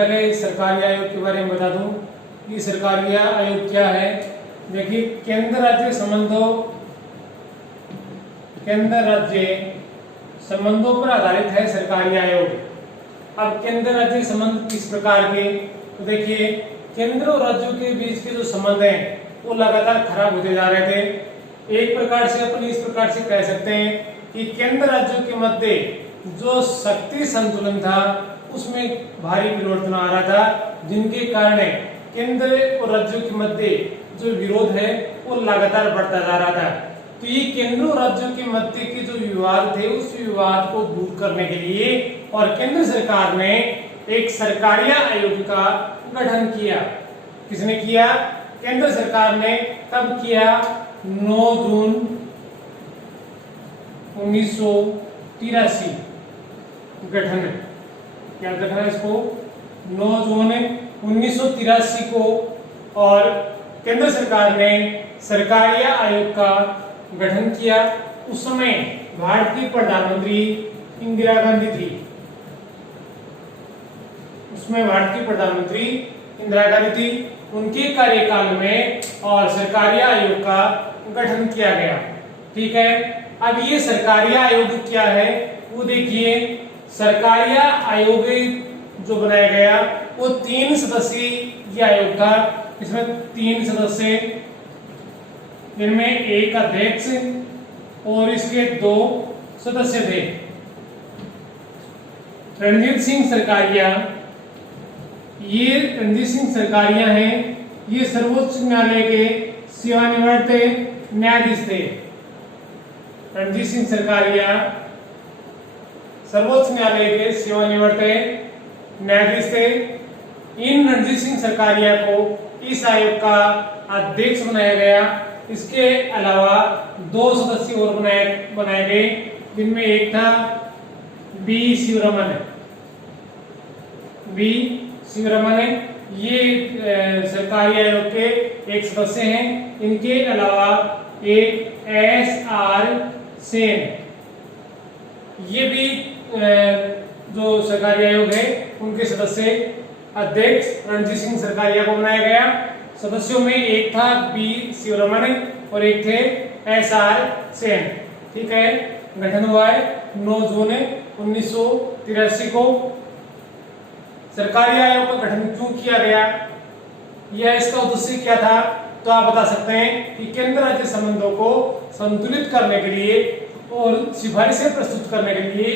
पहले सरकारी आयोग के बारे में बता दूं कि सरकारी आयोग क्या है। देखिए, केंद्र राज्य संबंधों पर आधारित है सरकारी आयोग। अब केंद्र राज्य संबंध किस प्रकार के, तो देखिए केंद्र और राज्यों के बीच के जो संबंध हैं वो लगातार खराब होते जा रहे थे। एक प्रकार से अपन इस प्रकार से कह सकते हैं कि केंद्र राज्यों के मध्य जो शक्ति संतुलन था उसमें भारी परिवर्तन आ रहा था, जिनके कारण केंद्र और राज्यों के मध्य जो विरोध है वो लगातार बढ़ता जा रहा था। तो ये केंद्र और राज्यों के मध्य के जो विवाद थे उस विवाद को दूर करने के लिए और केंद्र सरकार ने एक सरकारी आयोग का गठन किया। किसने किया? केंद्र सरकार ने कब किया? 9 जून 1983 गठन। क्या गठन है इसको? 9 जून 1983 को। और केंद्र सरकार ने सरकारी आयोग का गठन किया। उस समय भारत की प्रधानमंत्री इंदिरा गांधी थी। उसमें भारत की प्रधानमंत्री इंदिरा गांधी थी। उनके कार्यकाल में और सरकारी आयोग का गठन किया गया। ठीक है, अब ये सरकारी आयोग क्या है वो देखिए। सरकारी आयोग जो बनाया गया वो 3 सदस्यीय आयोग था। इसमें 3 सदस्य, जिनमें एक अध्यक्ष और इसके 2 सदस्य थे। रणजीत सिंह सरकारिया, ये रणजीत सिंह सरकारिया हैं, ये सर्वोच्च न्यायालय के सेवानिवृत्त न्यायाधीश थे। रणजीत सिंह सरकारिया सर्वोच्च न्यायालय के सेवानिवृत्त न्यायाधीश थे। इन रणजीत सिंह सरकारिया को इस आयोग का अध्यक्ष बनाया गया। इसके अलावा 2 सदस्य और बनाए गए, जिनमें एक था बी शिवरमन। ये सरकारी आयोग के एक सदस्य हैं। इनके अलावा एक एस.आर. सेन, ये भी जो सरकारी आयोग है उनके सदस्य। अध्यक्ष रणजीत सिंह सरकारिया को बनाया गया। सदस्यों में एक था बी शिवरमन और एक थे एस.आर. सेन। ठीक है, गठन हुआ है 9 जून 1983 को। सरकारी आयोग का गठन क्यों किया गया या इसका उद्देश्य क्या था, तो आप बता सकते हैं कि केंद्र राज्य संबंधों को संतुलित करने के लिए और सिफारिशें प्रस्तुत करने के लिए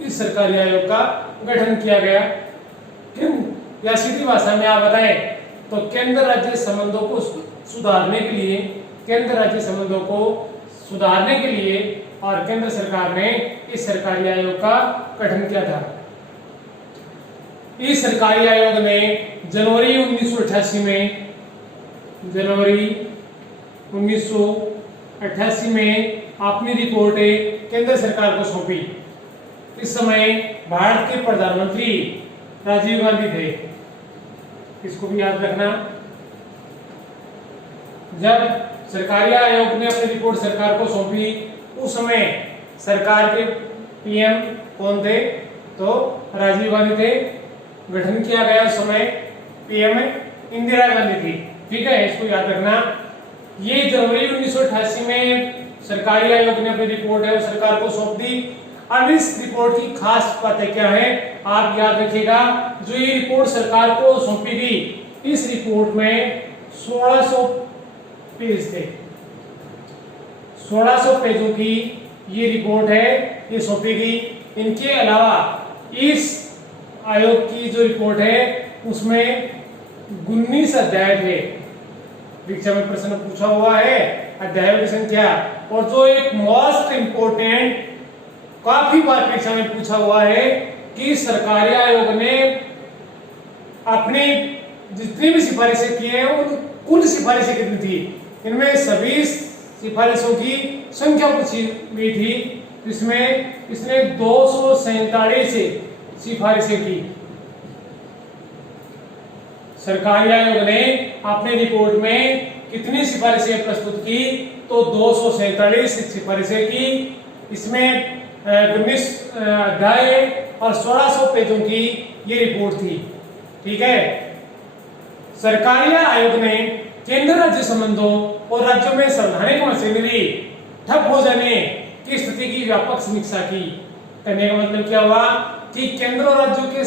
इस सरकारी आयोग का गठन किया गया। क्यों, या सीधी भाषा में आप बताएं तो केंद्र राज्य संबंधों को सुधारने के लिए और केंद्र सरकार ने इस सरकारी आयोग का गठन किया था। इस सरकारी आयोग ने जनवरी 1988 में अपनी रिपोर्ट केंद्र सरकार को सौंपी। इस समय भारत के प्रधानमंत्री राजीव गांधी थे। इसको भी याद रखना। जब सरकारी आयोग ने अपनी रिपोर्ट सरकार को सौंपी उस समय सरकार के पीएम कौन थे? तो राजीव गांधी थे। गठन किया गया उस समय पीएम इंदिरा गांधी थी। ठीक है, इसको याद रखना। ये जनवरी 1988 में सरकारी आयोग ने अपनी रिपोर्ट है सरकार को सौंप दी। अब इस रिपोर्ट की खास बातें क्या है आप याद रखिएगा। जो ये रिपोर्ट सरकार को सौंपी गई, इस रिपोर्ट में 1600 पेज थे। 1600 पेजों की ये रिपोर्ट है, ये सौंपी गई। इनके अलावा इस आयोग की जो रिपोर्ट है उसमें 19 अध्याय थे। परीक्षा में प्रश्न पूछा हुआ है अध्यायों की संख्या। और जो एक मोस्ट इंपोर्टेंट, काफी बार परीक्षा में पूछा हुआ है कि सरकारी आयोग ने अपनी जितनी भी सिफारिशें की है उन कुल सिफारिशें कितनी थी, इनमें सभी सिफारिशों की संख्या पूछी हुई थी। इसमें इसने 247 सिफारिशें की। सरकारी आयोग ने अपनी रिपोर्ट में कितनी सिफारिशें प्रस्तुत की? तो 247 सिफारिशें की। इसमें 19 अध्याय और 1600 पेजों की ये रिपोर्ट थी। ठीक है। सरकारी आयोग ने केंद्र राज्य संबंधों और राज्यों में संवैधानिक मशीनरी ठप हो जाने की स्थिति की व्यापक समीक्षा की। करने का मतलब क्या हुआ कि केंद्र और राज्यों के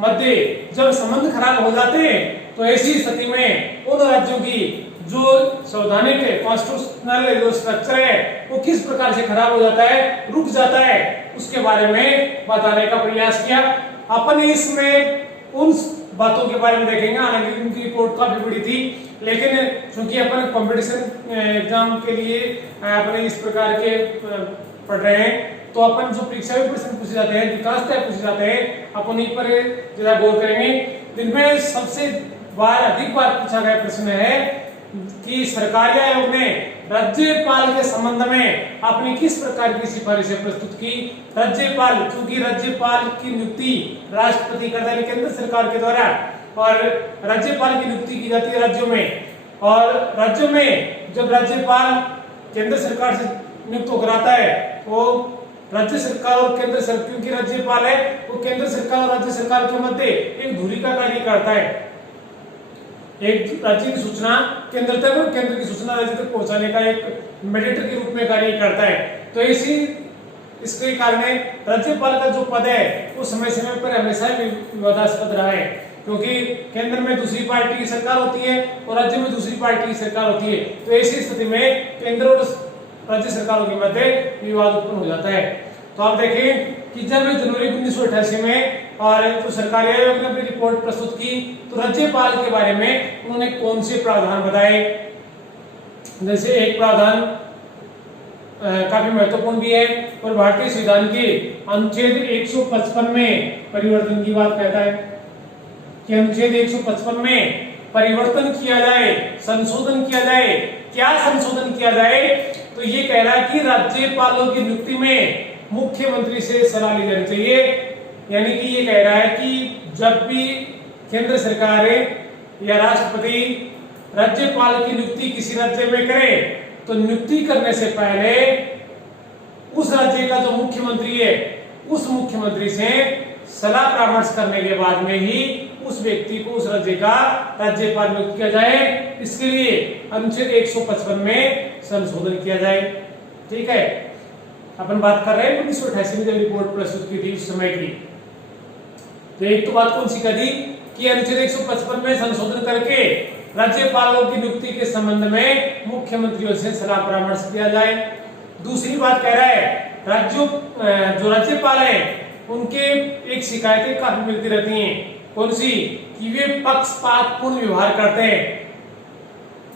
मध्य जब संबंध खराब हो जाते हैं तो ऐसी स्थिति में उन राज्यों की जो संवैधानिक कॉन्स्टिट्यूशनल जो स्ट्रक्चर है वो किस प्रकार से खराब हो जाता है, रुक जाता है, उसके बारे में बताने का प्रयास किया। अपन इसमें उन बातों के बारे में देखेंगे, हालांकि उनकी रिपोर्ट काफी बड़ी थी, लेकिन चूंकि अपन कंपटीशन एग्जाम के लिए अपने इस प्रकार के पढ़ रहे हैं तो अपन जो परीक्षा में प्रश्न पूछे जाते हैं, विकास तय पूछे जाते हैं, अपन उन्हीं पर ज्यादा गौर करेंगे। जिनमें सबसे अधिक बार पूछा गया प्रश्न है कि सरकारी आयोग ने राज्यपाल के संबंध में अपनी किस प्रकार की सिफारिशें प्रस्तुत की। राज्यपाल, चूंकि राज्यपाल की नियुक्ति राष्ट्रपति करता है केंद्र सरकार के द्वारा, और राज्यपाल की नियुक्ति की जाती है राज्यों में, और राज्यों में जब राज्यपाल केंद्र सरकार से नियुक्त होकर आता है वो राज्य सरकार और केंद्र सरकार, क्योंकि राज्यपाल है वो केंद्र सरकार और राज्य सरकार के मध्य एक धुरी का कार्य करता है। एक राज्य की सूचना केंद्र तक और केंद्र की सूचना राज्य तक पहुंचाने का एक मीडिएटर के रूप में कार्य करता है। तो इसी इसके कारण राज्यपाल का जो पद है वो समय समय पर हमेशा विवादास्पद रहा है, क्योंकि केंद्र में दूसरी पार्टी की सरकार होती है और राज्य में दूसरी पार्टी की सरकार होती है। तो ऐसी स्थिति में केंद्र और राज्य सरकारों के मध्य विवाद उत्पन्न हो जाता है। तो आप देखें कि जब जनवरी 1988 में और जो सरकारी आयोग ने अपनी रिपोर्ट प्रस्तुत की तो राज्यपाल के बारे में उन्होंने कौन से प्रावधान बताए। जैसे एक प्रावधान काफी महत्वपूर्ण भी है और भारतीय संविधान के अनुच्छेद 155 में परिवर्तन की बात कहता है कि अनुच्छेद 155 में परिवर्तन किया जाए, संशोधन किया जाए। क्या संशोधन किया जाए? तो ये कह रहा है कि राज्यपालों की नियुक्ति में मुख्यमंत्री से सलाह ली जानी चाहिए। यानी कि ये कह रहा है कि जब भी केंद्र सरकार या राष्ट्रपति राज्यपाल की नियुक्ति किसी राज्य में करे तो नियुक्ति करने से पहले उस राज्य का जो मुख्यमंत्री है उस मुख्यमंत्री से सलाह परामर्श करने के बाद में ही उस व्यक्ति को उस राज्य का राज्यपाल नियुक्त किया जाए। इसके लिए अनुच्छेद 155 में संशोधन किया जाए। ठीक है, अपन बात कर रहे हैं 1988 में जब रिपोर्ट प्रस्तुत की थी उस समय की। तो एक तो बात कौन सी करी कि अनुच्छेद 155 में संशोधन करके राज्यपालों की नियुक्ति के संबंध में मुख्यमंत्रियों से सलाह परामर्श किया जाए। दूसरी बात कह रहा है राज्यों जो राज्यपाल है उनके एक शिकायतें काफी मिलती रहती हैं। कौन सी? कि वे पक्षपातपूर्ण व्यवहार करते हैं।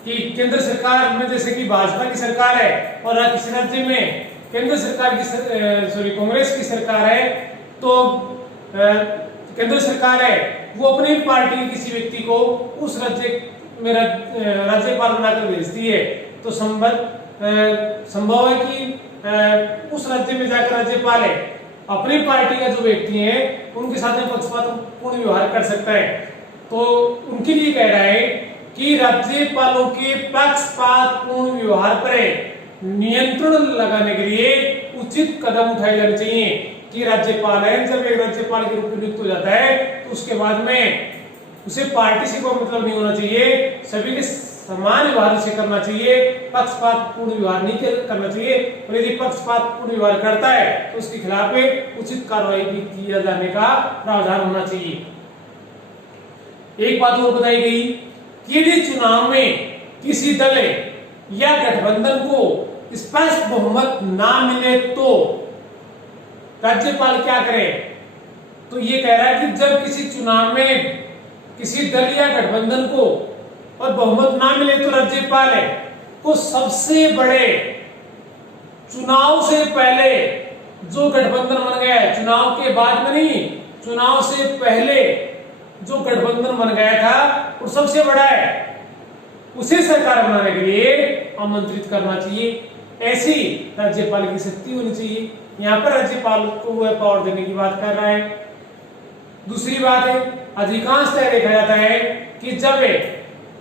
कि केंद्र सरकार में जैसे कि भाजपा की सरकार है और किसी राज्य में केंद्र सरकार की कांग्रेस की सरकार है तो केंद्र सरकार है वो अपनी पार्टी के किसी व्यक्ति को उस राज्य में राज्यपाल बनाकर भेजती है। तो संभव है कि उस राज्य में जाकर राज्यपाल है अपनी पार्टी का जो व्यक्ति है उनके साथ में पक्षपातपूर्ण व्यवहार कर सकता है। तो उनके लिए कह रहा है कि राज्यपालों के पक्षपातपूर्ण व्यवहार पर नियंत्रण लगाने के लिए उचित कदम उठाए जाने चाहिए। कि राज्यपाल है जब एक राज्यपाल के रूप में नियुक्त हो जाता है तो उसके बाद में उसे पार्टी से कोई मतलब नहीं होना चाहिए, सभी के समान व्यवहार से करना चाहिए, पक्षपातपूर्ण व्यवहार नहीं करना चाहिए। और यदि पक्षपातपूर्ण व्यवहार करता है तो उसके खिलाफ उचित कार्रवाई भी किया जाने का प्रावधान होना चाहिए। एक बात और बताई गई कि यदि चुनाव में किसी दल या गठबंधन को स्पष्ट बहुमत ना मिले तो राज्यपाल क्या करे। तो ये कह रहा है कि जब किसी चुनाव में किसी दल या गठबंधन को और बहुमत ना मिले तो राज्यपाल है को सबसे बड़े चुनाव से पहले जो गठबंधन बन गया है, चुनाव के बाद में नहीं, चुनाव से पहले जो गठबंधन बन गया था वो सबसे बड़ा है, उसे सरकार बनाने के लिए आमंत्रित करना चाहिए। ऐसी राज्यपाल की शक्ति होनी चाहिए। यहाँ पर राज्यपाल को वह पावर देने की बात कर रहा है। दूसरी बात है अधिकांशतः देखा जाता है कि जब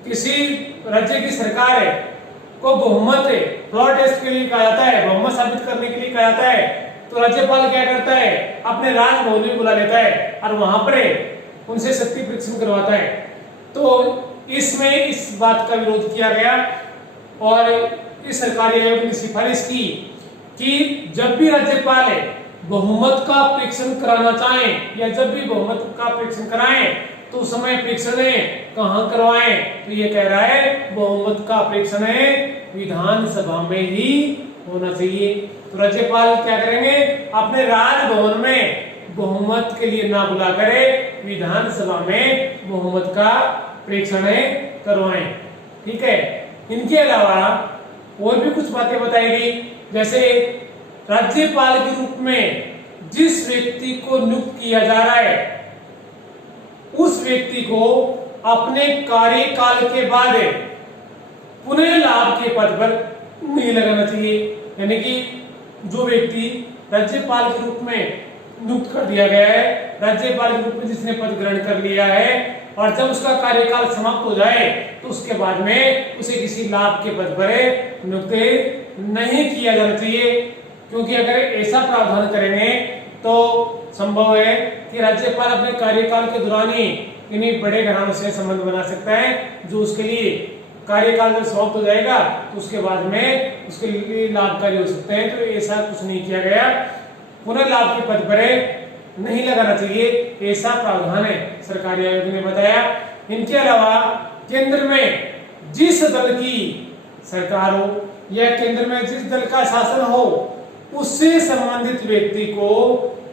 किसी राज्य की सरकार है को बहुमत फ्लोर टेस्ट के लिए कहा जाता है, बहुमत साबित करने के लिए कहा जाता है, तो राज्यपाल क्या करता है अपने राजभवन में बुला लेता है और वहां पर उनसे शक्ति परीक्षण करवाता है। तो इसमें इस बात का विरोध किया गया और इस सरकारी आयोग ने सिफारिश की कि जब भी राज्यपाल बहुमत का परीक्षण कराना चाहें या जब भी बहुमत का परीक्षण कराएं तो उस समय परीक्षण कहाँ करवाएं। तो ये कह रहा है बहुमत का परीक्षण विधानसभा में ही होना चाहिए। तो राज्यपाल क्या करेंगे, अपने राजभवन में बहुमत के लिए ना बुला करे, विधानसभा में बहुमत का परीक्षण करवाएं। ठीक है। इनके अलावा और भी कुछ बातें बताई गई, जैसे राज्यपाल के रूप में जिस व्यक्ति को नियुक्त किया जा रहा है उस व्यक्ति को अपने कार्यकाल के बाद पुनः लाभ के पद पर नहीं लगाना चाहिए। यानी कि जो व्यक्ति राज्यपाल के रूप में नियुक्त कर दिया गया है, राज्यपाल के रूप में जिसने पद ग्रहण कर लिया है, और जब उसका कार्यकाल समाप्त हो जाए तो उसके बाद में उसे किसी लाभ के पद पर नियुक्त नहीं किया जाना चाहिए। क्योंकि अगर ऐसा प्रावधान करेंगे तो संभव है कि राज्यपाल अपने कार्यकाल के दौरान ही किन्हीं बड़े घरानों से संबंध बना सकता है, जो उसके लिए कार्यकाल जब समाप्त हो जाएगा तो उसके बाद में उसके लिए लाभकारी हो सकते हैं। तो ऐसा कुछ नहीं किया गया, पुनः लाभ के पद पर नहीं लगाना चाहिए, ऐसा प्रावधान है सरकारी आयोग ने बताया। इनके अलावा केंद्र में जिस दल की सरकार हो या केंद्र में जिस दल का शासन हो उससे संबंधित व्यक्ति को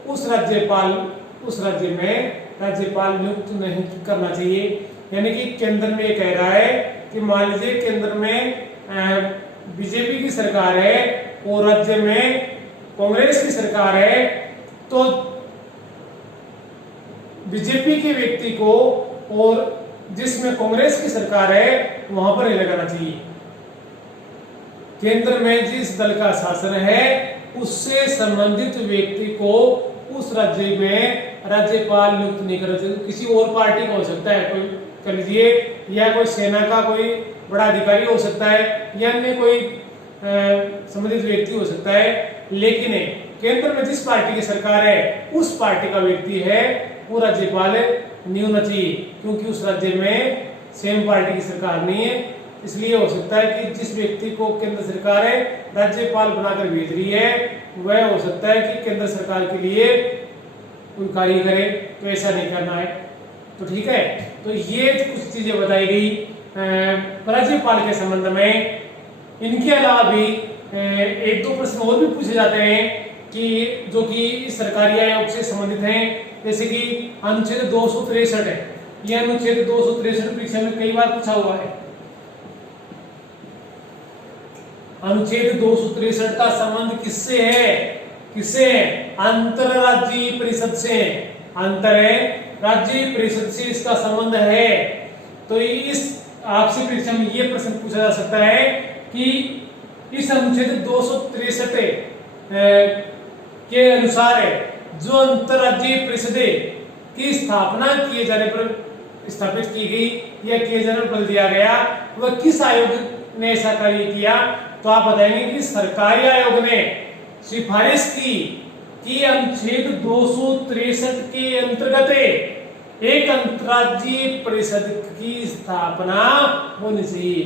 उस राज्य में राज्यपाल नियुक्त नहीं करना चाहिए। यानी कि केंद्र में कह रहा है कि मान लीजिए केंद्र में बीजेपी की सरकार है और राज्य में कांग्रेस की सरकार है, तो बीजेपी के व्यक्ति को और जिसमें कांग्रेस की सरकार है वहां पर नहीं लगाना चाहिए। केंद्र में जिस दल का शासन है उससे संबंधित व्यक्ति को उस राज्य में राज्यपाल नियुक्त नहीं करना चाहिए। किसी और पार्टी का हो सकता है, कोई कर लीजिए, या कोई सेना का कोई बड़ा अधिकारी हो सकता है, या अन्य कोई संबंधित व्यक्ति हो सकता है, लेकिन केंद्र में जिस पार्टी की सरकार है उस पार्टी का व्यक्ति है वो राज्यपाल नहीं होना चाहिए, क्योंकि उस राज्य में सेम पार्टी की सरकार नहीं है। इसलिए हो सकता है कि जिस व्यक्ति को केंद्र सरकार है राज्यपाल बनाकर भेज रही है वह हो सकता है कि केंद्र सरकार के लिए कोई कार्य करे, तो ऐसा नहीं करना है। तो ठीक है, तो ये कुछ चीजें बताई गई राज्यपाल के संबंध में। इनके अलावा भी एक दो प्रश्न और भी पूछे जाते हैं कि जो कि सरकारी आयोग से संबंधित हैं, जैसे कि अनुच्छेद 263 है। यह अनुच्छेद 263 परीक्षा में कई बार पूछा हुआ है। अनुच्छेद 263 का संबंध किससे है? किससे? अंतरराज्यीय परिषद से। अंतरराज्यीय परिषद से इसका संबंध है। तो इस आपसे परीक्षा में यह प्रश्न पूछा जा सकता है कि इस अनुच्छेद 263 के अनुसार जो अंतरराज्यीय परिषदें की स्थापना किए जाने पर स्थापित की गई या किए जाने पर बल दिया गया, वह किस आयोग ने ऐसा कार्य किया? तो आप बताएंगे कि सरकारी आयोग ने सिफारिश की कि अनुच्छेद 263 के अंतर्गत एक अंतरराज्यीय परिषद की स्थापना होनी चाहिए।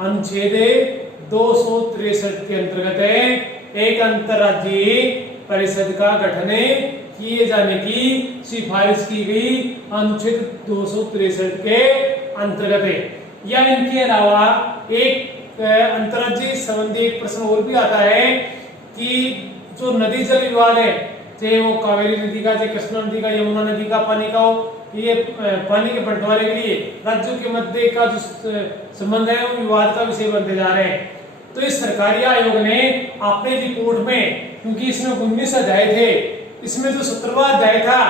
अनुच्छेद 263 के अंतर्गत एक अंतरराज्यीय परिषद का गठन किए जाने की सिफारिश की गई अनुच्छेद 263 के अंतर्गत। या इनके अलावा एक अंतरराज्यीय संबंधी एक प्रश्न और भी आता है कि जो नदी जल विवाद है, चाहे वो कावेरी नदी का, चाहे कृष्णा नदी का, यमुना नदी का पानी का हो, ये पानी के बंटवारे के लिए राज्यों के मध्य का जो संबंध है वो विवाद का विषय बनते जा रहे हैं। तो इस सरकारी आयोग ने अपने रिपोर्ट में, क्योंकि इसमें 19 अध्याय थे, इसमें जो 17वां अध्याय था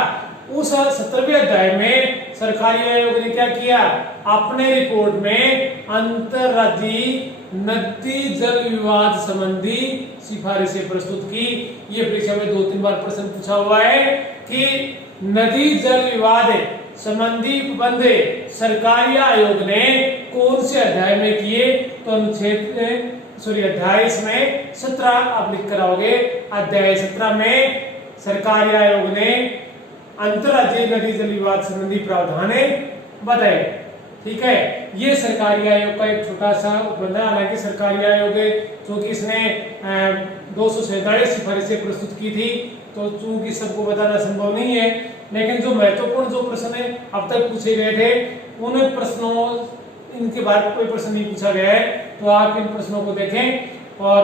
उस 17वें अध्याय में सरकारी आयोग ने क्या किया? अपने रिपोर्ट में अंतरराज्यीय नदी जल विवाद संबंधी सिफारिशें प्रस्तुत की। ये परीक्षा में 2-3 बार प्रश्न पूछा हुआ है कि नदी जल विवाद संबंधी प्रबंध सरकारी आयोग ने कौन से अध्याय में किए? तो अध्याय इसमें 17 आप लिख कर आओगे। अध्याय 17 में सरकारी आयोग ने अंतरराज्यीय नदी जल विवाद संबंधी प्रावधान बताए। ठीक है, ये सरकारी आयोग का एक छोटा सा उपबंध है। हालांकि सरकारी आयोग है क्योंकि इसने 247 सिफारिशें प्रस्तुत की थी, तो चूंकि सबको बताना संभव नहीं है, लेकिन जो महत्वपूर्ण जो प्रश्न है अब तक पूछे गए थे उन प्रश्नों, इनके बारे में कोई प्रश्न नहीं पूछा गया है, तो आप इन प्रश्नों को देखें और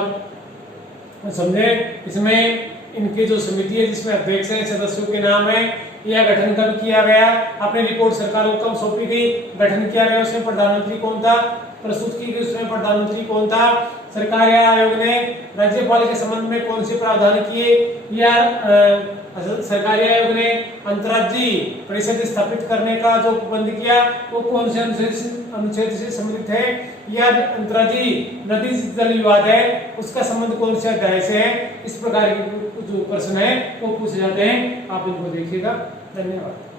समझें। इसमें इनकी जो समिति है जिसमें अध्यक्ष है, सदस्यों के नाम है, यह गठन कब किया गया, अपनी रिपोर्ट सरकार को कब सौंपी थी, गठन किया गया, उसमें प्रधानमंत्री कौन था, प्रस्तुत की गई उसमें प्रधानमंत्री कौन था, सरकारी आयोग ने राज्यपाल के संबंध में कौन से प्रावधान किए, या सरकारी आयोग ने अंतर्राज्यीय परिषद स्थापित करने का जो उपबंध किया वो कौन से अनुच्छेद से संबंधित है, या अंतर्राज्यीय नदी जल विवाद है उसका संबंध कौन से अध्याय से है। इस प्रकार के जो प्रश्न है वो पूछे जाते हैं, आप इनको देखिएगा। धन्यवाद।